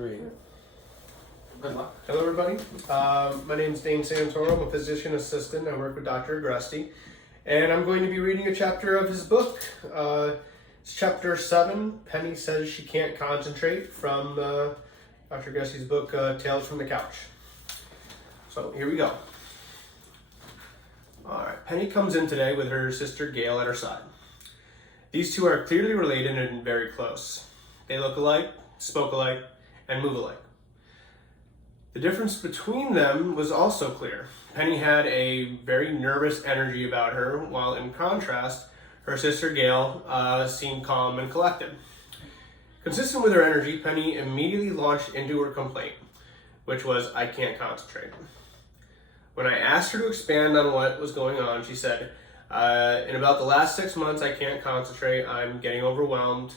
3. Good luck. Hello, everybody. My name is Dane Santoro. I'm a physician assistant. I work with Dr. Agresti, and I'm going to be reading a chapter of his book. It's chapter 7. Penny Says She Can't Concentrate, from Dr. Agresti's book, Tales from the Couch. So here we go. All right. Penny comes in today with her sister Gail at her side. These two are clearly related and very close. They look alike, spoke alike, and move alike. The difference between them was also clear. Penny had a very nervous energy about her, while in contrast, her sister Gail seemed calm and collected. Consistent with her energy, Penny immediately launched into her complaint, which was, "I can't concentrate." When I asked her to expand on what was going on, she said, in about the last 6 months, I can't concentrate. I'm getting overwhelmed.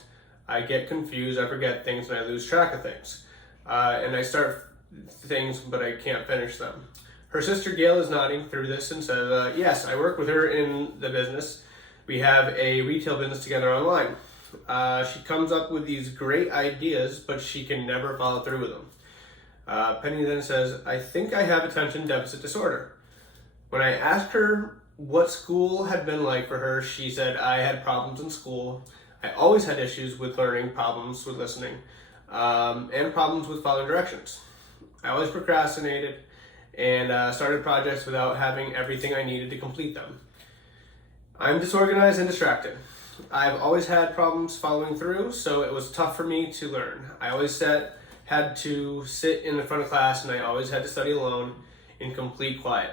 I get confused. I forget things and I lose track of things. And I start things, but I can't finish them. Her sister Gail is nodding through this and says, yes, I work with her in the business. We have a retail business together online. She comes up with these great ideas, but she can never follow through with them. Penny then says, I think I have attention deficit disorder. When I asked her what school had been like for her, she said, I had problems in school. I always had issues with learning, problems with listening, and problems with following directions. I always procrastinated and started projects without having everything I needed to complete them. I'm disorganized and distracted. I've always had problems following through, so it was tough for me to learn. I always had to sit in the front of class, and I always had to study alone in complete quiet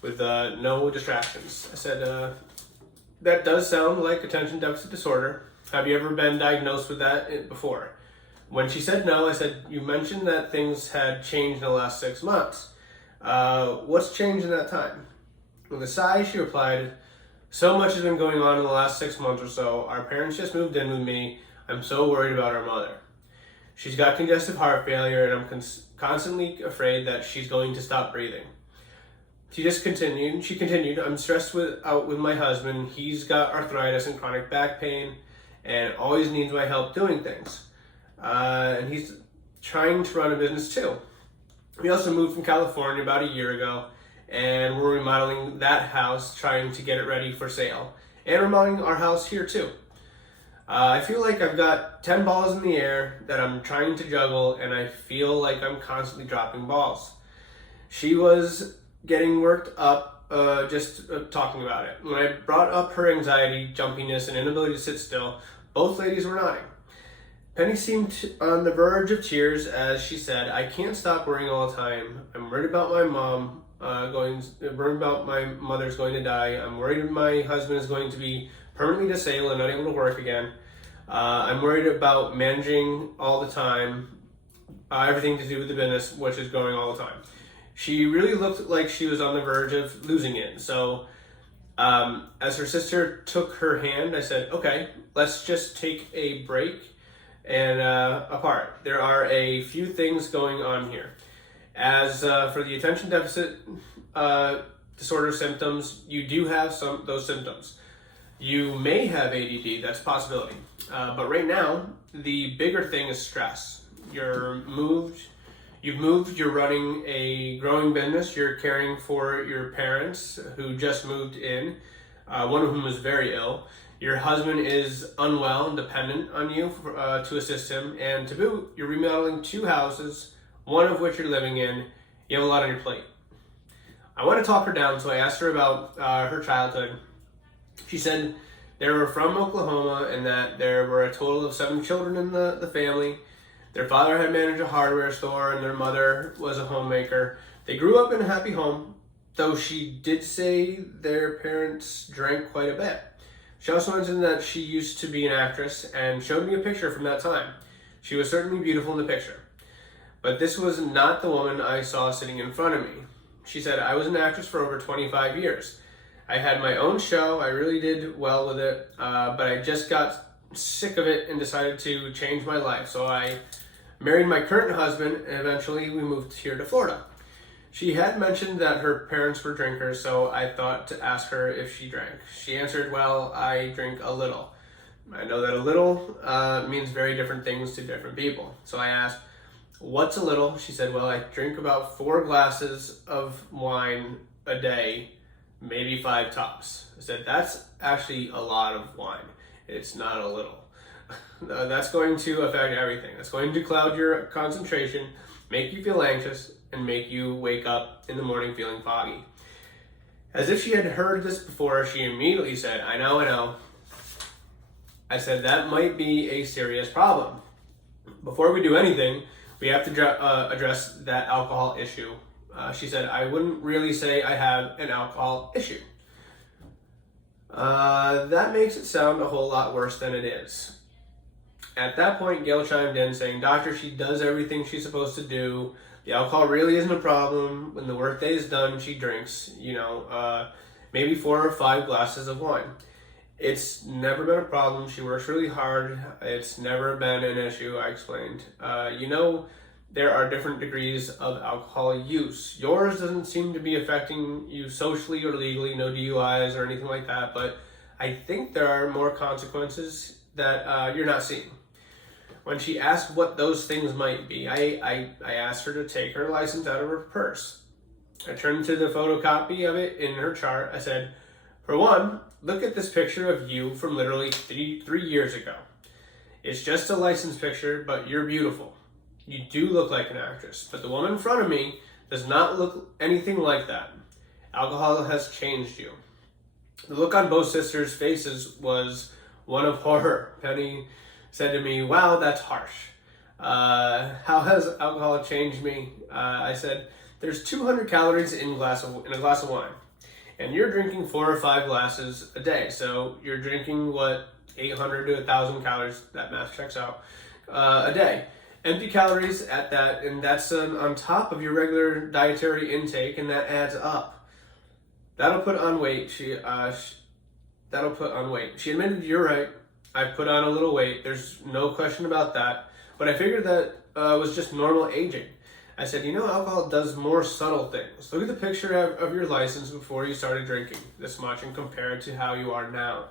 with no distractions. I said, that does sound like attention deficit disorder. Have you ever been diagnosed with that before? When she said no, I said, you mentioned that things had changed in the last 6 months. What's changed in that time? With a sigh, she replied, so much has been going on in the last 6 months or so. Our parents just moved in with me. I'm so worried about our mother. She's got congestive heart failure, and I'm constantly afraid that she's going to stop breathing. She continued, I'm stressed out with my husband. He's got arthritis and chronic back pain and always needs my help doing things. And he's trying to run a business too. We also moved from California about a year ago, and we're remodeling that house, trying to get it ready for sale, and remodeling our house here too. I feel like I've got 10 balls in the air that I'm trying to juggle, and I feel like I'm constantly dropping balls. She was getting worked up just talking about it. When I brought up her anxiety, jumpiness, and inability to sit still, both ladies were nodding. Penny seemed on the verge of tears as she said, I can't stop worrying all the time. I'm worried about my mom worried about my mother's going to die. I'm worried my husband is going to be permanently disabled and not able to work again. I'm worried about managing all the time, everything to do with the business, which is growing all the time. She really looked like she was on the verge of losing it. So as her sister took her hand, I said, okay, let's just take a break and apart. There are a few things going on here. As for the attention deficit disorder symptoms, you do have those symptoms. You may have ADD, that's a possibility. But right now, the bigger thing is stress. You've moved, you're running a growing business, you're caring for your parents who just moved in, one of whom is very ill. Your husband is unwell and dependent on you to assist him. And to boot, you're remodeling 2 houses, one of which you're living in. You have a lot on your plate. I want to talk her down, so I asked her about her childhood. She said they were from Oklahoma and that there were a total of 7 children in the family. Their father had managed a hardware store and their mother was a homemaker. They grew up in a happy home, though she did say their parents drank quite a bit. She also mentioned that she used to be an actress and showed me a picture from that time. She was certainly beautiful in the picture. But this was not the woman I saw sitting in front of me. She said, I was an actress for over 25 years. I had my own show. I really did well with it, but I just got sick of it and decided to change my life. So I married my current husband, and eventually we moved here to Florida. She had mentioned that her parents were drinkers, so I thought to ask her if she drank. She answered, well, I drink a little. I know that a little means very different things to different people. So I asked, What's a little? She said, well, I drink about 4 glasses of wine a day, maybe 5 tops. I said, that's actually a lot of wine. It's not a little. That's going to affect everything. That's going to cloud your concentration, make you feel anxious, and make you wake up in the morning feeling foggy. As if she had heard this before, she immediately said, I know. I said, that might be a serious problem. Before we do anything, we have to address that alcohol issue. She said, I wouldn't really say I have an alcohol issue. That makes it sound a whole lot worse than it is. At that point, Gail chimed in saying, Doctor, she does everything she's supposed to do. The alcohol really isn't a problem. When the workday is done, she drinks, maybe 4 or 5 glasses of wine. It's never been a problem. She works really hard. It's never been an issue, I explained. There are different degrees of alcohol use. Yours doesn't seem to be affecting you socially or legally, no DUIs or anything like that, but I think there are more consequences that you're not seeing. When she asked what those things might be, I asked her to take her license out of her purse. I turned to the photocopy of it in her chart. I said, for one, look at this picture of you from literally three years ago. It's just a license picture, but you're beautiful. You do look like an actress, but the woman in front of me does not look anything like that. Alcohol has changed you. The look on both sisters' faces was one of horror. Penny said to me, wow, that's harsh. How has alcohol changed me? I said, there's 200 calories in a glass of wine, and you're drinking 4 or 5 glasses a day. So you're drinking, 800 to 1,000 calories, that math checks out, a day. Empty calories at that, and that's on top of your regular dietary intake, and that adds up. That'll put on weight. She admitted, you're right. I've put on a little weight. There's no question about that. But I figured that was just normal aging. I said, alcohol does more subtle things. Look at the picture of your license before you started drinking this much and compare it to how you are now.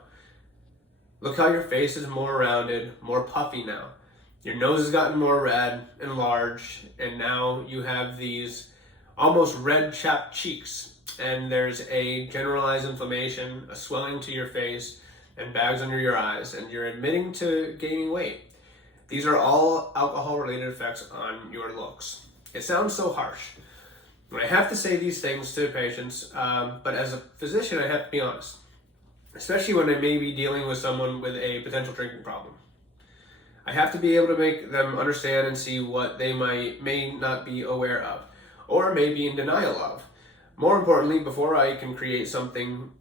Look how your face is more rounded, more puffy now. Your nose has gotten more red and large, and now you have these almost red chapped cheeks, and there's a generalized inflammation, a swelling to your face, and bags under your eyes, and you're admitting to gaining weight. These are all alcohol-related effects on your looks. It sounds so harsh when I have to say these things to patients, but as a physician, I have to be honest, especially when I may be dealing with someone with a potential drinking problem. I have to be able to make them understand and see what they may not be aware of, or may be in denial of. More importantly, before I can treat something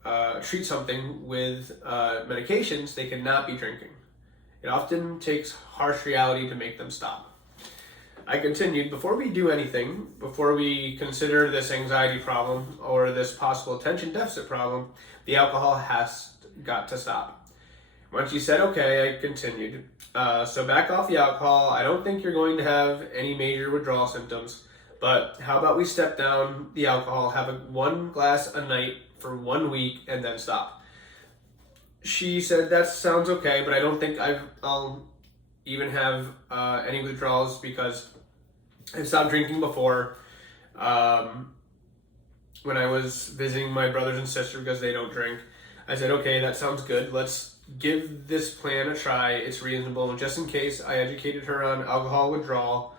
with medications, they cannot be drinking. It often takes harsh reality to make them stop. I continued, before we do anything, before we consider this anxiety problem or this possible attention deficit problem, the alcohol has got to stop. When she said okay, I continued. So back off the alcohol. I don't think you're going to have any major withdrawal symptoms, but how about we step down the alcohol, have 1 glass a night for 1 week, and then stop. She said, that sounds okay, but I don't think I'll even have any withdrawals because I stopped drinking before when I was visiting my brothers and sisters because they don't drink. I said, okay, that sounds good. Let's give this plan a try. It's reasonable. And just in case, I educated her on alcohol withdrawal,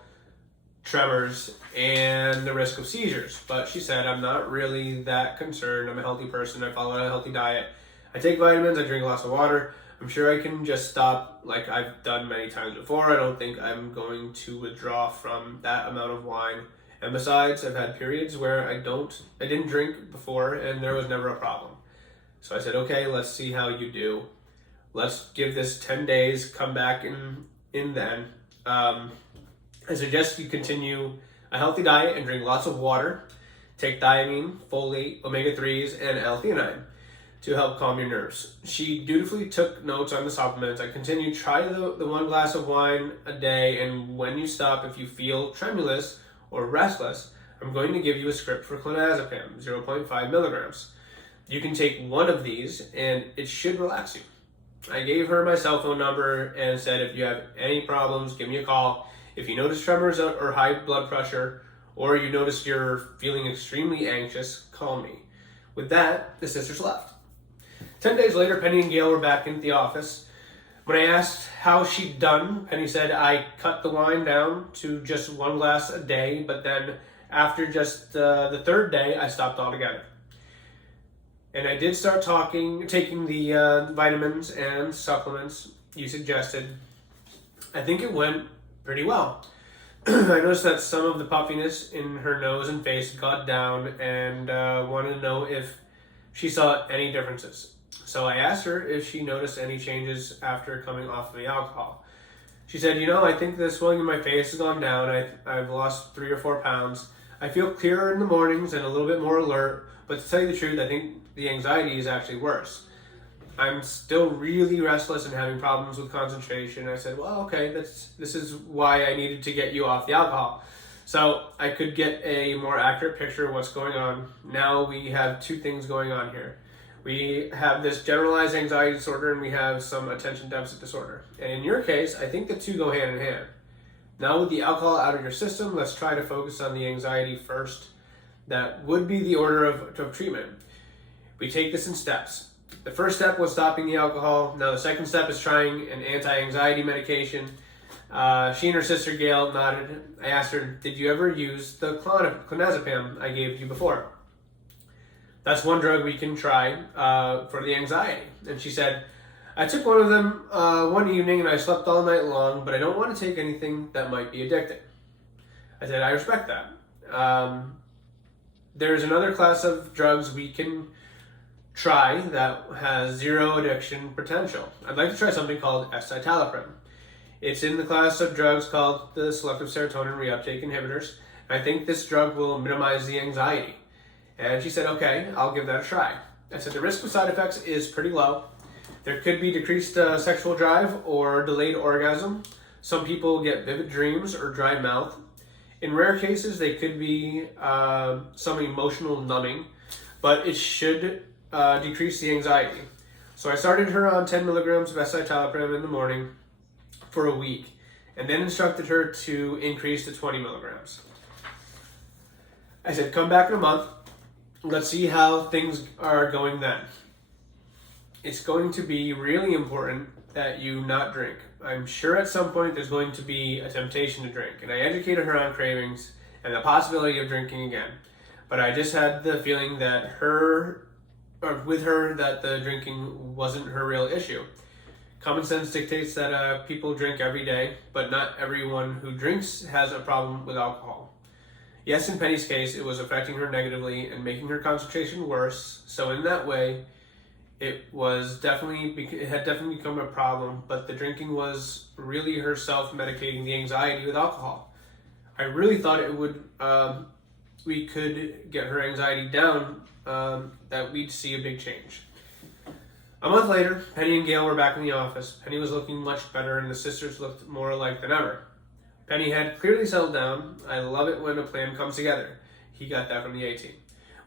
tremors, and the risk of seizures. But she said, I'm not really that concerned. I'm a healthy person. I follow a healthy diet. I take vitamins. I drink lots of water. I'm sure I can just stop like I've done many times before. I don't think I'm going to withdraw from that amount of wine. And besides, I've had periods where I didn't drink before and there was never a problem. So I said, okay, let's see how you do. Let's give this 10 days, come back in then. I suggest you continue a healthy diet and drink lots of water. Take thiamine, folate, omega-3s, and L-theanine to help calm your nerves. She dutifully took notes on the supplements. I continued, try the 1 glass of wine a day, and when you stop, if you feel tremulous or restless, I'm going to give you a script for clonazepam, 0.5 milligrams. You can take 1 of these, and it should relax you. I gave her my cell phone number and said, if you have any problems, give me a call. If you notice tremors or high blood pressure, or you notice you're feeling extremely anxious, call me. With that, the sisters left. 10 days later, Penny and Gail were back in the office. When I asked how she'd done, Penny said, I cut the wine down to just 1 glass a day, but then after just the third day, I stopped altogether. And I did start taking the vitamins and supplements you suggested. I think it went pretty well. I noticed that some of the puffiness in her nose and face got down, and wanted to know if she saw any differences. So I asked her if she noticed any changes after coming off of the alcohol. She said, I think the swelling in my face has gone down. I've lost 3 or 4 pounds. I feel clearer in the mornings and a little bit more alert, but to tell you the truth, I think the anxiety is actually worse. I'm still really restless and having problems with concentration. I said, well, okay, this is why I needed to get you off the alcohol. So I could get a more accurate picture of what's going on. Now we have 2 things going on here. We have this generalized anxiety disorder and we have some attention deficit disorder. And in your case, I think the 2 go hand in hand. Now with the alcohol out of your system, let's try to focus on the anxiety first. That would be the order of treatment. We take this in steps. The first step was stopping the alcohol. Now the second step is trying an anti-anxiety medication. She and her sister Gail nodded. I asked her, did you ever use the clonazepam I gave you before? That's one drug we can try for the anxiety. And she said, I took one of them one evening and I slept all night long, but I don't want to take anything that might be addicting. I said, I respect that. There's another class of drugs we can try that has 0 addiction potential. I'd like to try something called escitalopram. It's in the class of drugs called the selective serotonin reuptake inhibitors. I think this drug will minimize the anxiety. And she said, okay, I'll give that a try. I said, the risk of side effects is pretty low. There could be decreased sexual drive or delayed orgasm. Some people get vivid dreams or dry mouth. In rare cases, they could be some emotional numbing, but it should decrease the anxiety. So I started her on 10 milligrams of escitalopram in the morning for a week, and then instructed her to increase to 20 milligrams. I said, come back in a month. Let's see how things are going then. It's going to be really important that you not drink. I'm sure at some point there's going to be a temptation to drink, and I educated her on cravings and the possibility of drinking again. But I just had the feeling that with her that the drinking wasn't her real issue. Common sense dictates that people drink every day, but not everyone who drinks has a problem with alcohol. Yes, in Penny's case, it was affecting her negatively and making her concentration worse. So in that way, it had definitely become a problem, but the drinking was really her self-medicating the anxiety with alcohol. I really thought it would, we could get her anxiety down, that we'd see a big change. A month later, Penny and Gail were back in the office. Penny was looking much better and the sisters looked more alike than ever. Penny had clearly settled down. I love it when a plan comes together. He got that from the A-team.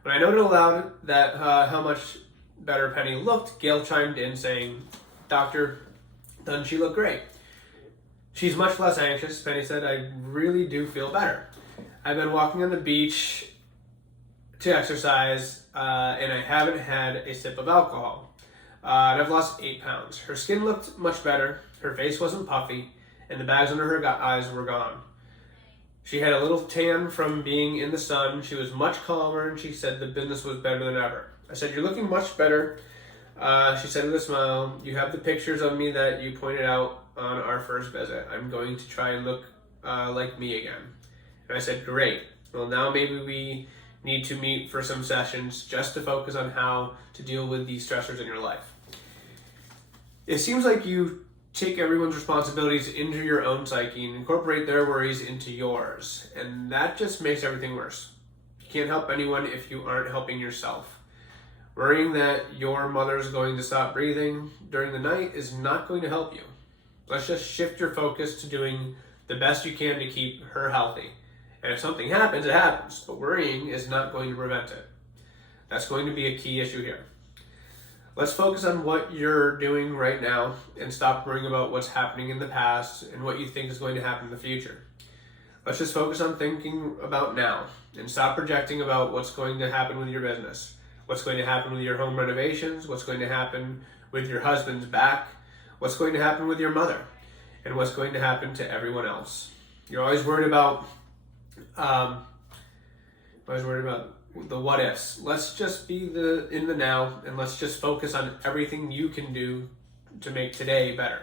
When I noted aloud that how much better Penny looked, Gail chimed in saying, Doctor, doesn't she look great? She's much less anxious, Penny said. I really do feel better. I've been walking on the beach to exercise, and I haven't had a sip of alcohol. And I've lost 8 pounds. Her skin looked much better. Her face wasn't puffy, and the bags under her eyes were gone. She had a little tan from being in the sun. She was much calmer, and she said the business was better than ever. I said, you're looking much better. She said with a smile, you have the pictures of me that you pointed out on our first visit. I'm going to try and look like me again. And I said, great. Well, now maybe we need to meet for some sessions just to focus on how to deal with these stressors in your life. It seems like you take everyone's responsibilities into your own psyche and incorporate their worries into yours. And that just makes everything worse. You can't help anyone if you aren't helping yourself. Worrying that your mother's going to stop breathing during the night is not going to help you. Let's just shift your focus to doing the best you can to keep her healthy. And if something happens, it happens. But worrying is not going to prevent it. That's going to be a key issue here. Let's focus on what you're doing right now and stop worrying about what's happening in the past and what you think is going to happen in the future. Let's just focus on thinking about now and stop projecting about what's going to happen with your business, what's going to happen with your home renovations, what's going to happen with your husband's back, what's going to happen with your mother, and what's going to happen to everyone else. You're always worried about the what ifs. Let's just be in the now, and let's just focus on everything you can do to make today better.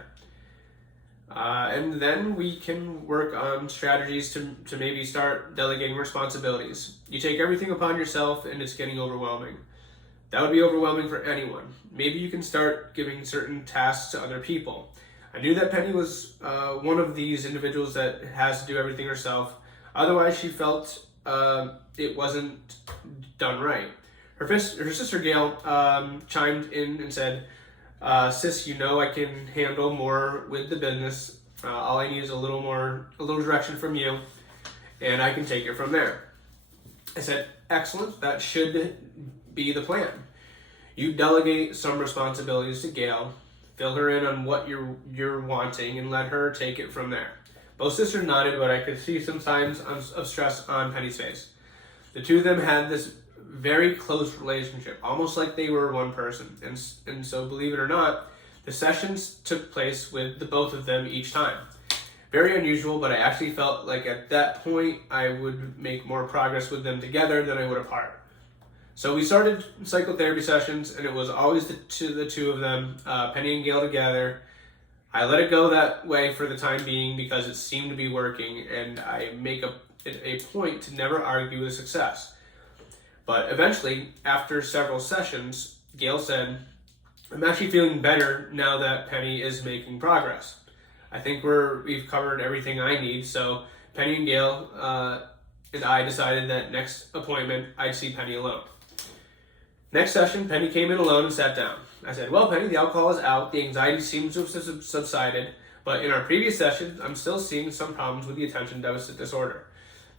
And then we can work on strategies to maybe start delegating responsibilities. You take everything upon yourself and it's getting overwhelming. That would be overwhelming for anyone. Maybe you can start giving certain tasks to other people. I knew that Penny was one of these individuals that has to do everything herself. Otherwise, she felt it wasn't done right. Her sister Gail chimed in and said, sis, you know I can handle more with the business. All I need is a little direction from you, and I can take it from there. I said, excellent, that should be the plan. You delegate some responsibilities to Gail, fill her in on what you're wanting, and let her take it from there. Both sisters nodded, but I could see some signs of stress on Penny's face. The two of them had this very close relationship, almost like they were one person. And so, believe it or not, the sessions took place with the both of them each time. Very unusual, but I actually felt like at that point I would make more progress with them together than I would apart. So we started psychotherapy sessions, and it was always the two of them, Penny and Gail together. I let it go that way for the time being because it seemed to be working, and I make a point to never argue with success. But eventually, after several sessions, Gail said, I'm actually feeling better now that Penny is making progress. I think we've covered everything I need, so Penny and Gail and I decided that next appointment, I'd see Penny alone. Next session, Penny came in alone and sat down. I said, well, Penny, the alcohol is out, the anxiety seems to have subsided, but in our previous sessions, I'm still seeing some problems with the attention deficit disorder.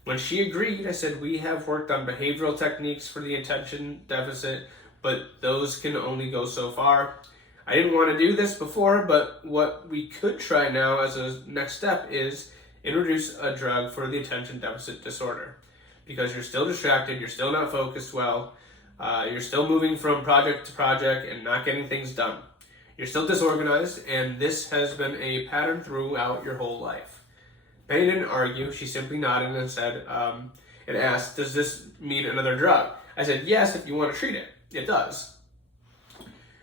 When she agreed, I said, we have worked on behavioral techniques for the attention deficit, but those can only go so far. I didn't want to do this before, but what we could try now as a next step is introduce a drug for the attention deficit disorder. Because you're still distracted, you're still not focused well, you're still moving from project to project and not getting things done. You're still disorganized, and this has been a pattern throughout your whole life. Penny didn't argue. She simply nodded and said, and asked, does this mean another drug? I said, yes, if you want to treat it. It does.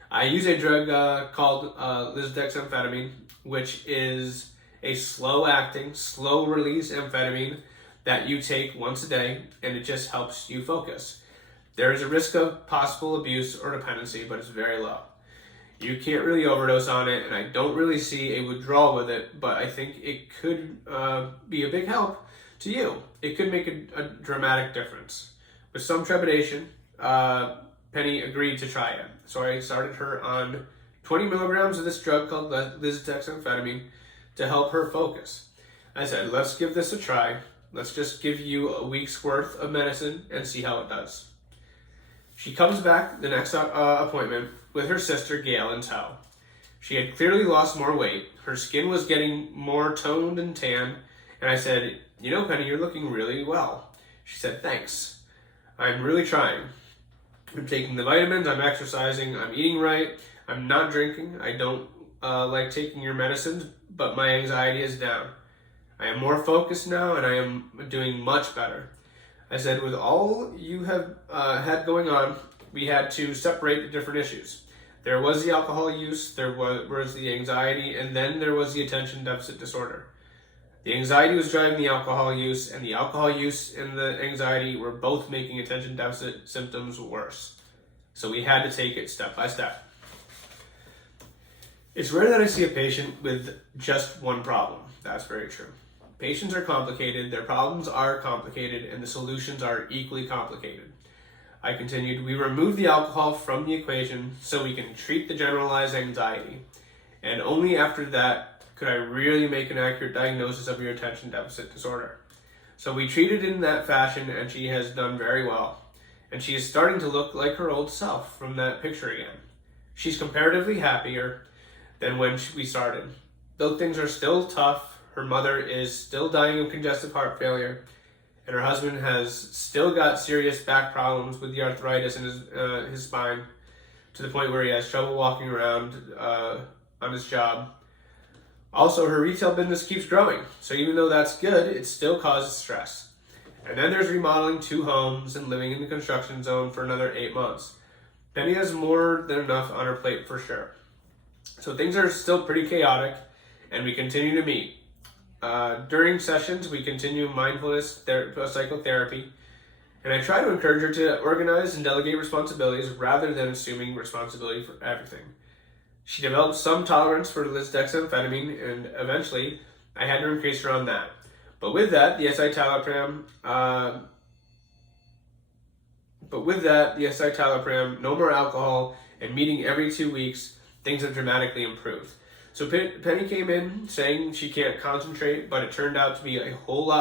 I use a drug called lisdexamfetamine, which is a slow-acting, slow-release amphetamine that you take once a day, and it just helps you focus. There is a risk of possible abuse or dependency, but it's very low. You can't really overdose on it, and I don't really see a withdrawal with it, but I think it could be a big help to you. It could make a dramatic difference. With some trepidation, Penny agreed to try it. So I started her on 20 milligrams of this drug called lisdexamfetamine to help her focus. I said, let's give this a try. Let's just give you a week's worth of medicine and see how it does. She comes back the next appointment with her sister Gail in tow. She had clearly lost more weight. Her skin was getting more toned and tan. And I said, you know, Penny, you're looking really well. She said, thanks. I'm really trying. I'm taking the vitamins, I'm exercising, I'm eating right, I'm not drinking, I don't like taking your medicines, but my anxiety is down. I am more focused now, and I am doing much better. I said, with all you have had going on, we had to separate the different issues. There was the alcohol use, there was the anxiety, and then there was the attention deficit disorder. The anxiety was driving the alcohol use, and the alcohol use and the anxiety were both making attention deficit symptoms worse. So we had to take it step by step. It's rare that I see a patient with just one problem. That's very true. Patients are complicated, their problems are complicated, and the solutions are equally complicated. I continued, we removed the alcohol from the equation so we can treat the generalized anxiety. And only after that could I really make an accurate diagnosis of your attention deficit disorder. So we treated in that fashion, and she has done very well. And she is starting to look like her old self from that picture again. She's comparatively happier than when we started. Though things are still tough, her mother is still dying of congestive heart failure, and her husband has still got serious back problems with the arthritis in his spine, to the point where he has trouble walking around on his job. Also, her retail business keeps growing, so even though that's good, it still causes stress. And then there's remodeling 2 homes and living in the construction zone for another 8 months. Penny has more than enough on her plate for sure. So things are still pretty chaotic, and we continue to meet. During sessions, we continue mindfulness psychotherapy, and I try to encourage her to organize and delegate responsibilities rather than assuming responsibility for everything. She developed some tolerance for lisdexamphetamine, and eventually I had to increase her on that. But with that, the escitalopram, no more alcohol, and meeting every 2 weeks, things have dramatically improved. So Penny came in saying she can't concentrate, but it turned out to be a whole lot